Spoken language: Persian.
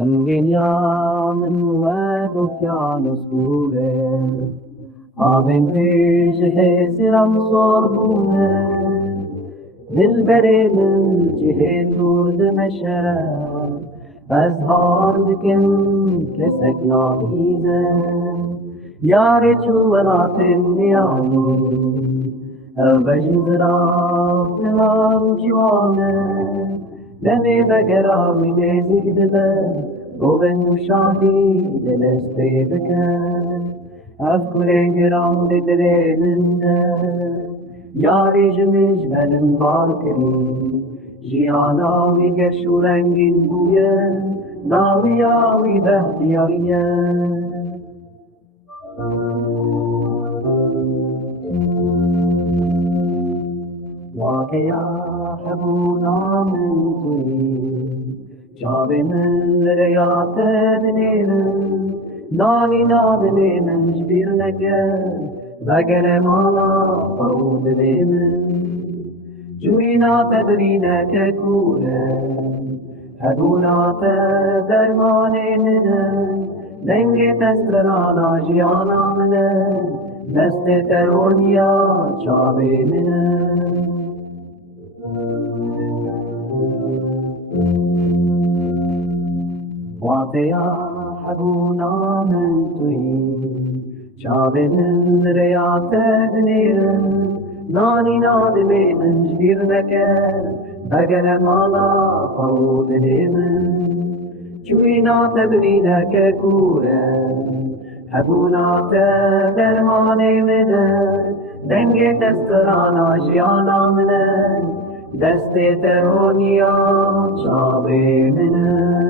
Sanginyan nued oceanos pure, aventije siram sorbune, dilbere cihet durd meşe, azhar dikin kesek nahize, yare çuvalatın niyani, evvej zraf dilar ciwane, demi begerami nezik dile, goven şahid deste beken, afkule geram didirelinde, yari jimiz benim barkeri, jiyana vi geşu rengin buye, naviya vi behtiyariye. واقعا حبونا من طويل شعب من رياض دنيل ناني نادلي من جبير لك بقر مالا قود لمن جوينا تدرينا ككورة حبونا تدرمان من دنگي تسترانا جيانا من دست ترونيا شعب من واقعا حبونا من طويل شعب من رياض دنيل ناني نادمي من جبير لك بقر مالا قود لمن جوينا تبرينا ككورة حبونا تدرماني من دنگي تسترانا جيانا من دست ترونيا شعب من